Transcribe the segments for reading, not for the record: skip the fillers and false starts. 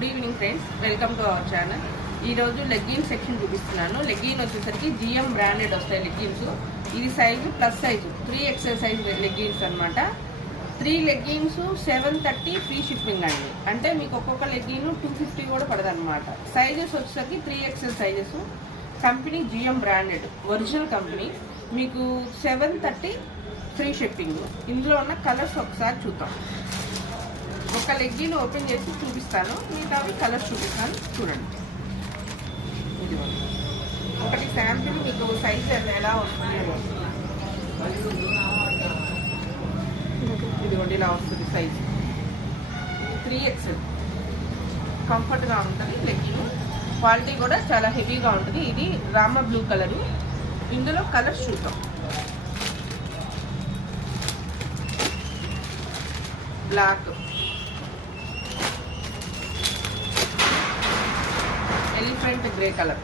Good evening friends, welcome to our channel. ఈరోజు legging section చూపిస్తున్నాను. Legging వచ్చేసరికి GM branded వస్తాయి లెగ్గిన్స్. ఇది size plus size 3XL size leggings అనమాట. 3 leggings 730 free shipping అండి. అంటే మీకు ఒక్కొక్క లెగ్గిన్ 250 కూడా పడదు అనమాట. సైజెస్ వచ్చేసరికి 3XL sizes. Company GM branded, original company. మీకు 730 ఫ్రీ షిప్పింగ్. ఇందులో ఉన్న కలర్స్ ఒకసారి చూద్దాం. ఒక లెగ్గిన్ ఓపెన్ చేసి చూపిస్తాను, మిగతావి కలర్స్ చూపిస్తాను, చూడండి. ఒకటి శాంపిల్ మీకు సైజ్ ఎలా వస్తుంది, ఇదిగోండి ఇలా వస్తుంది సైజ్. 3XL కంఫర్ట్గా ఉంటుంది లెగ్గిన్. క్వాలిటీ కూడా చాలా హెవీగా ఉంటుంది. ఇది రామ బ్లూ కలరు. ఇందులో కలర్స్ చూద్దాం. Black, elephant grey colour,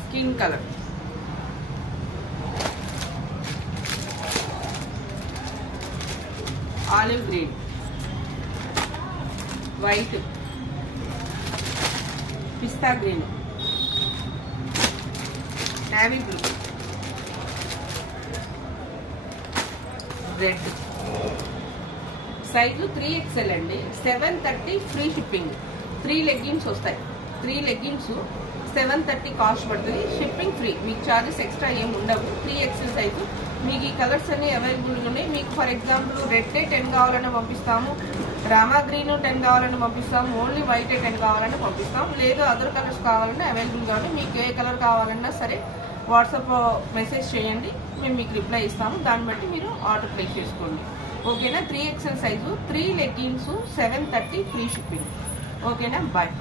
skin colour, olive green, white, pista green, navy blue, red. Size 3XL అండి. 730 ఫ్రీ షిప్పింగ్. 3 లెగ్గిన్స్ వస్తాయి. 3 లెగ్గిన్స్ 730 కాస్ట్ పడుతుంది. షిప్పింగ్ ఫ్రీ, మీకు ఛార్జెస్ ఎక్స్ట్రా ఏమి ఉండవు. 3XL size. మీకు ఈ కలర్స్ అన్ని అవైలబుల్గా ఉన్నాయి. మీకు ఫర్ ఎగ్జాంపుల్ రెడ్ 10 కావాలని పంపిస్తాము, రామా గ్రీన్ 10 కావాలని పంపిస్తాము, ఓన్లీ వైట్ 10 కావాలని పంపిస్తాము. లేదు అదర్ కలర్స్ కావాలన్నా అవైలబుల్గా ఉన్నాయి. మీకు ఏ కలర్ కావాలన్నా సరే వాట్సాప్ మెసేజ్ చేయండి, మేము మీకు రిప్లై ఇస్తాము. దాన్ని బట్టి మీరు ఆర్డర్ ప్లేస్ చేసుకోండి. ఓకేనా? 3XL size, 3 leggings 730 free shipping. ఓకేనా? బాయ్.